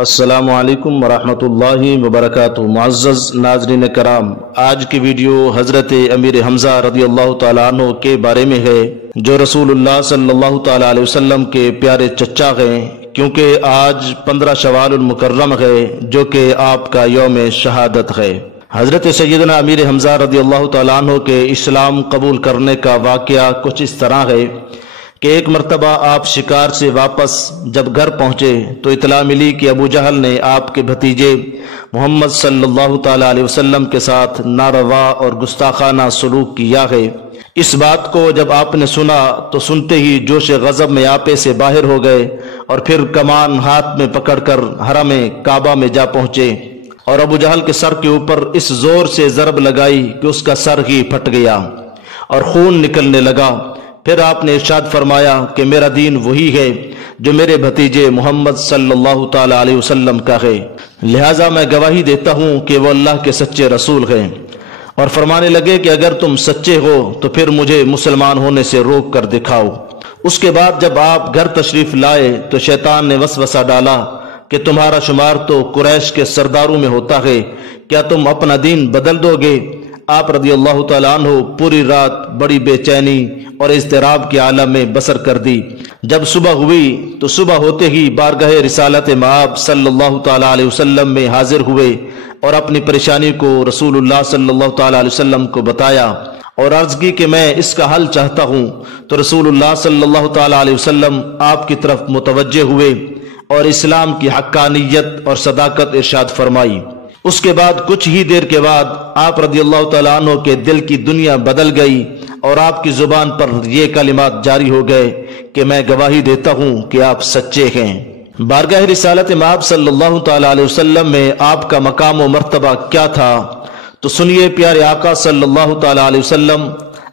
السلام علیکم ورحمۃ اللہ وبرکاتہ۔ معزز ناظرین کرام، آج کی ویڈیو حضرت امیر حمزہ رضی اللہ تعالیٰ عنہ کے بارے میں ہے، جو رسول اللہ صلی اللہ تعالیٰ علیہ وسلم کے پیارے چچا ہیں، کیونکہ آج 15 شوال المکرم ہے جو کہ آپ کا یوم شہادت ہے۔ حضرت سیدنا امیر حمزہ رضی اللہ تعالیٰ عنہ کے اسلام قبول کرنے کا واقعہ کچھ اس طرح ہے کہ ایک مرتبہ آپ شکار سے واپس جب گھر پہنچے تو اطلاع ملی کہ ابو جہل نے آپ کے بھتیجے محمد صلی اللہ تعالیٰ علیہ وسلم کے ساتھ ناروا اور گستاخانہ سلوک کیا ہے۔ اس بات کو جب آپ نے سنا تو سنتے ہی جوش غضب میں آپے سے باہر ہو گئے اور پھر کمان ہاتھ میں پکڑ کر حرم کعبہ میں جا پہنچے اور ابو جہل کے سر کے اوپر اس زور سے ضرب لگائی کہ اس کا سر ہی پھٹ گیا اور خون نکلنے لگا۔ پھر آپ نے ارشاد فرمایا کہ میرا دین وہی ہے جو میرے بھتیجے محمد صلی اللہ تعالی علیہ وسلم کا ہے، لہٰذا میں گواہی دیتا ہوں کہ وہ اللہ کے سچے رسول ہیں۔ اور فرمانے لگے کہ اگر تم سچے ہو تو پھر مجھے مسلمان ہونے سے روک کر دکھاؤ۔ اس کے بعد جب آپ گھر تشریف لائے تو شیطان نے وسوسہ ڈالا کہ تمہارا شمار تو قریش کے سرداروں میں ہوتا ہے، کیا تم اپنا دین بدل دو گے؟ آپ رضی اللہ تعالیٰ عنہ پوری رات بڑی بے چینی اور اضطراب کے عالم میں بسر کر دی۔ جب صبح ہوئی تو صبح ہوتے ہی بارگاہ رسالت مآب صلی اللہ تعالیٰ علیہ وسلم میں حاضر ہوئے اور اپنی پریشانی کو رسول اللہ صلی اللہ تعالیٰ علیہ وسلم کو بتایا اور عرض کی کہ میں اس کا حل چاہتا ہوں۔ تو رسول اللہ صلی اللہ تعالیٰ علیہ وسلم آپ کی طرف متوجہ ہوئے اور اسلام کی حقانیت اور صداقت ارشاد فرمائی۔ اس کے بعد کچھ ہی دیر کے بعد آپ رضی اللہ تعالیٰ عنہ کے دل کی دنیا بدل گئی اور آپ کی زبان پر یہ کلمات جاری ہو گئے کہ میں گواہی دیتا ہوں کہ آپ سچے ہیں۔ بارگاہ رسالت مآب صلی اللہ تعالیٰ علیہ وسلم میں آپ کا مقام و مرتبہ کیا تھا، تو سنیے پیارے آقا صلی اللہ تعالیٰ علیہ وسلم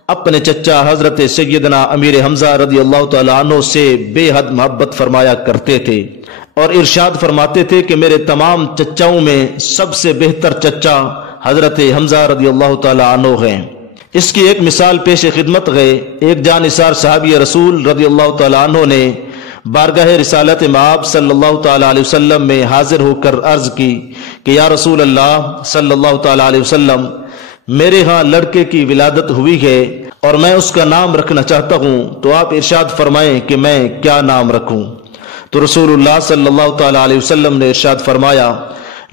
اپنے چچا حضرت سیدنا امیر حمزہ رضی اللہ تعالیٰ عنہ سے بے حد محبت فرمایا کرتے تھے اور ارشاد فرماتے تھے کہ میرے تمام چچاؤں میں سب سے بہتر چچا حضرت حمزہ رضی اللہ تعالیٰ عنہ ہیں۔ اس کی ایک مثال پیش خدمت ہے۔ ایک جانثار صحابی رسول رضی اللہ تعالیٰ عنہ نے بارگاہ رسالت مآب صلی اللہ تعالیٰ علیہ وسلم میں حاضر ہو کر عرض کی کہ یا رسول اللہ صلی اللہ تعالیٰ علیہ وسلم، میرے ہاں لڑکے کی ولادت ہوئی ہے اور میں اس کا نام رکھنا چاہتا ہوں، تو آپ ارشاد فرمائیں کہ میں کیا نام رکھوں؟ تو رسول اللہ صلی اللہ تعالیٰ علیہ وسلم نے ارشاد فرمایا،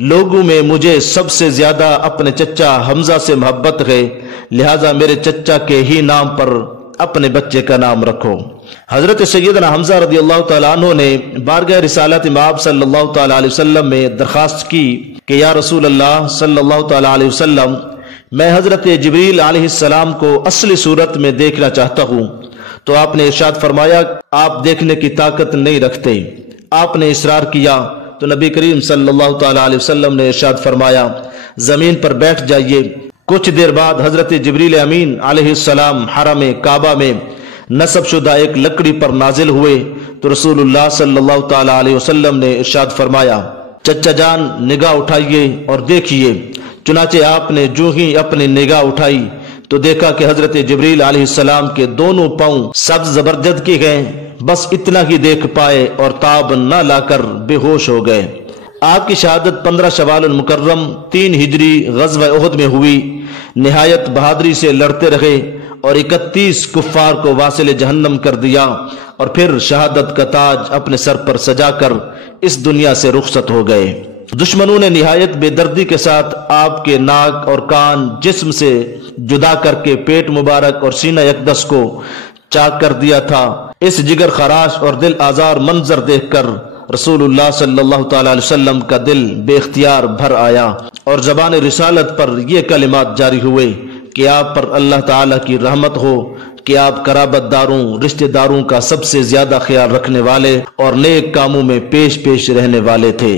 لوگوں میں مجھے سب سے زیادہ اپنے چچا حمزہ سے محبت ہے، لہٰذا میرے چچا کے ہی نام پر اپنے بچے کا نام رکھو۔ حضرت سیدنا حمزہ رضی اللہ تعالیٰ عنہ نے بارگاہ رسالت مآب صلی اللہ تعالیٰ علیہ وسلم میں درخواست کی کہ یا رسول اللہ صلی اللہ تعالیٰ علیہ وسلم، میں حضرت جبریل علیہ السلام کو اصلی صورت میں دیکھنا چاہتا ہوں۔ تو آپ نے ارشاد فرمایا، آپ دیکھنے کی طاقت نہیں رکھتے۔ آپ نے اصرار کیا تو نبی کریم صلی اللہ تعالیٰ علیہ وسلم نے ارشاد فرمایا، زمین پر بیٹھ جائیے۔ کچھ دیر بعد حضرت جبریل امین علیہ السلام حرم کعبہ میں نصب شدہ ایک لکڑی پر نازل ہوئے تو رسول اللہ صلی اللہ تعالیٰ علیہ وسلم نے ارشاد فرمایا، چچا جان نگاہ اٹھائیے اور دیکھیے۔ چنانچہ آپ نے جو ہی اپنی نگاہ اٹھائی تو دیکھا کہ حضرت جبریل علیہ السلام کے دونوں پاؤں سبز زبرجد کے گئے، بس اتنا ہی دیکھ پائے اور تاب نہ لا کر بے ہوش ہو گئے۔ آپ کی شہادت 15 شوال المکرم 3 ہجری غزوہ احد میں ہوئی۔ نہایت بہادری سے لڑتے رہے اور 31 کفار کو واصل جہنم کر دیا اور پھر شہادت کا تاج اپنے سر پر سجا کر اس دنیا سے رخصت ہو گئے۔ دشمنوں نے نہایت بے دردی کے ساتھ آپ کے ناک اور کان جسم سے جدا کر کے پیٹ مبارک اور سینہ اقدس کو چاک کر دیا تھا۔ اس جگر خراش اور دل آزار منظر دیکھ کر رسول اللہ صلی اللہ تعالیٰ علیہ وسلم کا دل بے اختیار بھر آیا اور زبان رسالت پر یہ کلمات جاری ہوئے کہ آپ پر اللہ تعالیٰ کی رحمت ہو کہ آپ قرابت داروں رشتہ داروں کا سب سے زیادہ خیال رکھنے والے اور نیک کاموں میں پیش رہنے والے تھے۔